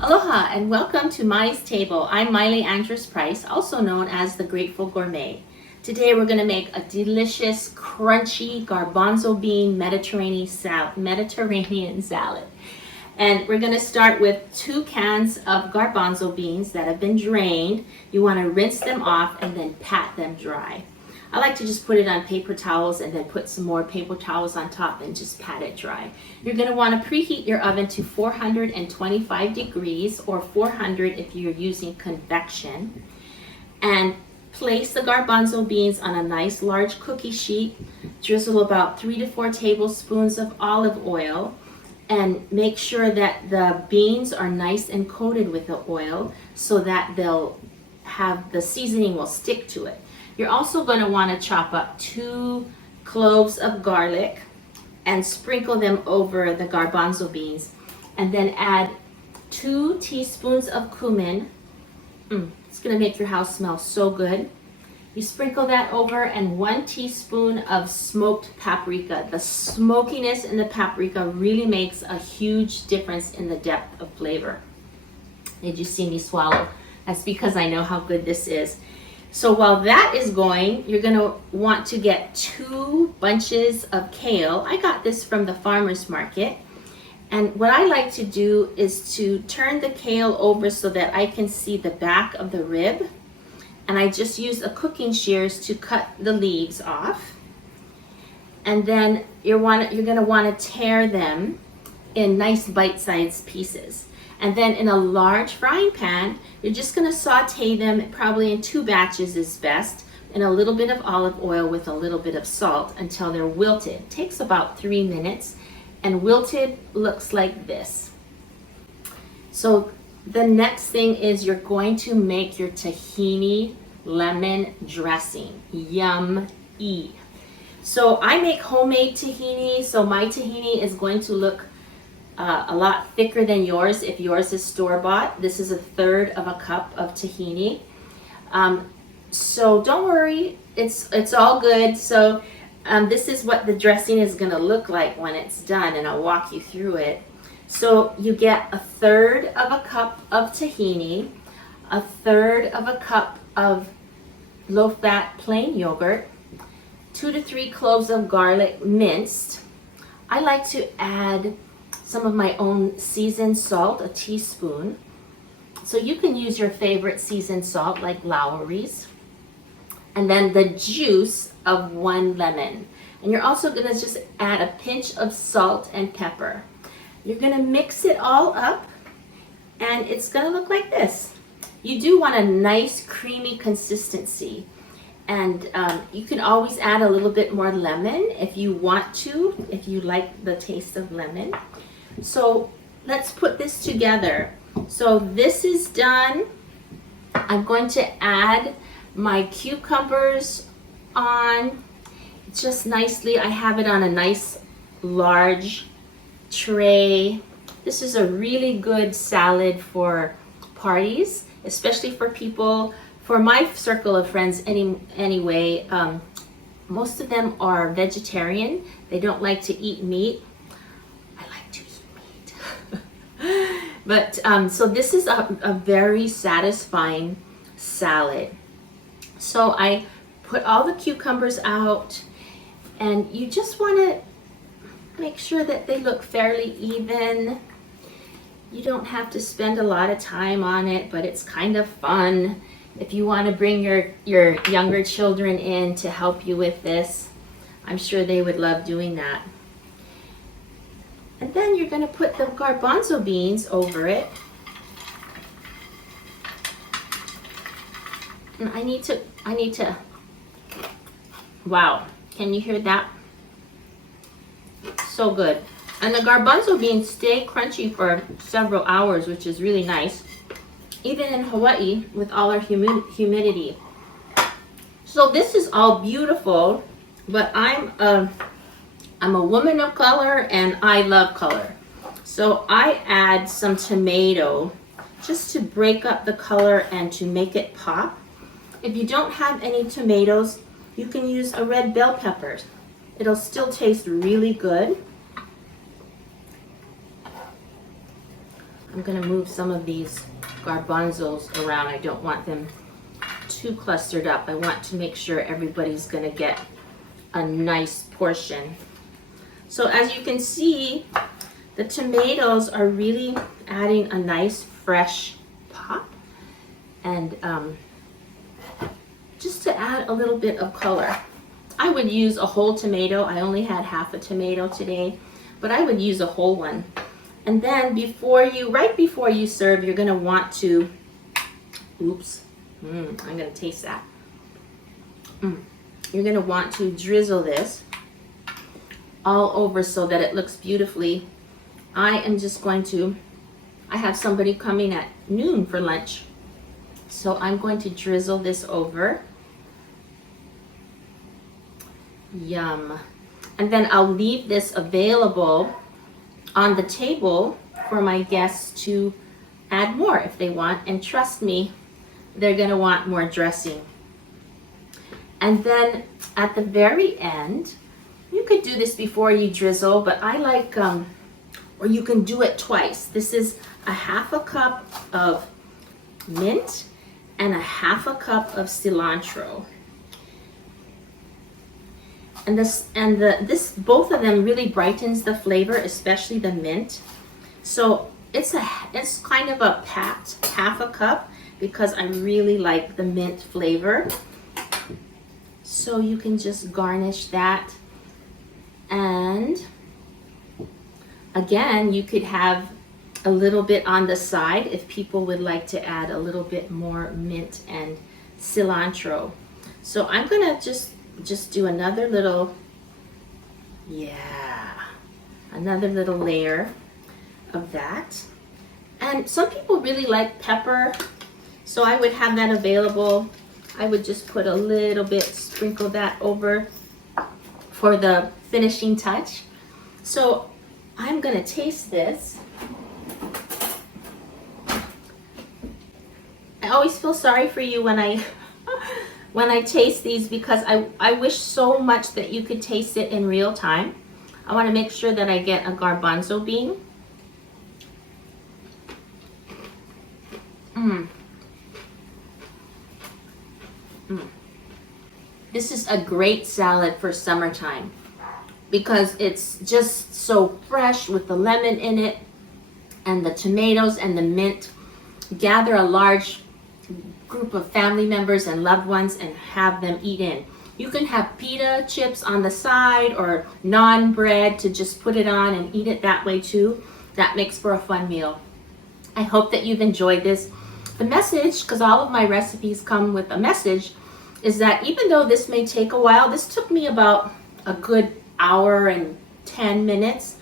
Aloha and welcome to Moly's Table. I'm Moly Andrus-Price, also known as the Grateful Gourmet. Today we're going to make a delicious, crunchy garbanzo bean Mediterranean salad. And we're going to start with 2 cans of garbanzo beans that have been drained. You want to rinse them off and then pat them dry. I like to just put it on paper towels and then put some more paper towels on top and just pat it dry. You're going to want to preheat your oven to 425 degrees or 400 if you're using convection. And place the garbanzo beans on a nice large cookie sheet. Drizzle about 3 to 4 tablespoons of olive oil and make sure that the beans are nice and coated with the oil so that they'll have the seasoning will stick to it. You're also going to want to chop up 2 cloves of garlic and sprinkle them over the garbanzo beans, and then add 2 teaspoons of cumin. It's going to make your house smell so good. You sprinkle that over, and 1 teaspoon of smoked paprika. The smokiness in the paprika really makes a huge difference in the depth of flavor. Did you see me swallow? That's because I know how good this is. So while that is going, you're going to want to get 2 bunches of kale. I got this from the farmer's market. And what I like to do is to turn the kale over so that I can see the back of the rib. And I just use a cooking shears to cut the leaves off. And then you're going to want to tear them in nice bite-sized pieces. And then in a large frying pan, you're just going to saute them, probably in 2 batches is best, in a little bit of olive oil with a little bit of salt until they're wilted. It takes about 3 minutes, and wilted looks like this. So the next thing is you're going to make your tahini lemon dressing. Yum-y. So I make homemade tahini, so my tahini is going to look a lot thicker than yours if yours is store-bought. This is 1/3 of a cup of tahini. So don't worry, it's all good. So this is what the dressing is going to look like when it's done, and I'll walk you through it. So you get 1/3 of a cup of tahini, 1/3 of a cup of low-fat plain yogurt, 2 to 3 cloves of garlic minced. I like to add some of my own seasoned salt, a teaspoon. So you can use your favorite seasoned salt like Lowry's. And then the juice of 1 lemon. And you're also going to just add a pinch of salt and pepper. You're going to mix it all up, and it's going to look like this. You do want a nice creamy consistency. And you can always add a little bit more lemon if you want to, if you like the taste of lemon. So let's put this together. So this is done. I'm going to add my cucumbers on just nicely. I have it on a nice large tray. This is a really good salad for parties, especially for people, for my circle of friends anyway. Most of them are vegetarian. They don't like to eat meat. But so this is a very satisfying salad. So I put all the cucumbers out, and you just want to make sure that they look fairly even. You don't have to spend a lot of time on it, but it's kind of fun if you want to bring your younger children in to help you with this. I'm sure they would love doing that. And then you're going to put the garbanzo beans over it. And I need to, wow, can you hear that? So good. And the garbanzo beans stay crunchy for several hours, which is really nice. Even in Hawaii with all our humidity. So this is all beautiful, but I'm a woman of color and I love color. So I add some tomato just to break up the color and to make it pop. If you don't have any tomatoes, you can use a red bell pepper. It'll still taste really good. I'm gonna move some of these garbanzos around. I don't want them too clustered up. I want to make sure everybody's gonna get a nice portion. So as you can see, the tomatoes are really adding a nice fresh pop, and just to add a little bit of color. I would use a whole tomato. I only had half a tomato today, but I would use a whole one. And then right before you serve, you're gonna want to, I'm gonna taste that. You're gonna want to drizzle this all over so that it looks beautifully. I have somebody coming at noon for lunch, so I'm going to drizzle this over. Yum. And then I'll leave this available on the table for my guests to add more if they want, and trust me, they're gonna want more dressing. And then at the very end, you could do this before you drizzle, but I like, or you can do it twice. This is a half a cup of mint and a half a cup of cilantro. And both of them really brightens the flavor, especially the mint. So it's kind of a packed half a cup because I really like the mint flavor. So you can just garnish that. And again, you could have a little bit on the side if people would like to add a little bit more mint and cilantro. So I'm gonna just do another little layer of that. And some people really like pepper, so I would have that available. I would just put a little bit, sprinkle that over for the finishing touch. So I'm gonna taste this. I always feel sorry for you when I taste these, because I wish so much that you could taste it in real time. I want to make sure that I get a garbanzo bean. This is a great salad for summertime because it's just so fresh with the lemon in it and the tomatoes and the mint. Gather a large group of family members and loved ones and have them eat in. You can have pita chips on the side or naan bread to just put it on and eat it that way too. That makes for a fun meal. I hope that you've enjoyed this. The message, because all of my recipes come with a message, is that even though this may take a while, this took me about a good hour and 10 minutes,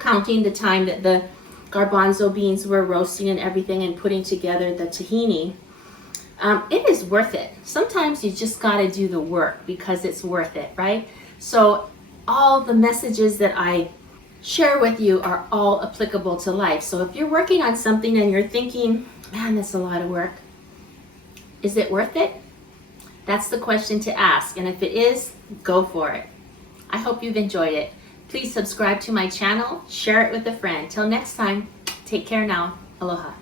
counting the time that the garbanzo beans were roasting and everything and putting together the tahini. It is worth it. Sometimes you just got to do the work because it's worth it, right? So all the messages that I share with you are all applicable to life. So if you're working on something and you're thinking, man, that's a lot of work, is it worth it? That's the question to ask. And if it is, go for it. I hope you've enjoyed it. Please subscribe to my channel, share it with a friend. Till next time, take care now. Aloha.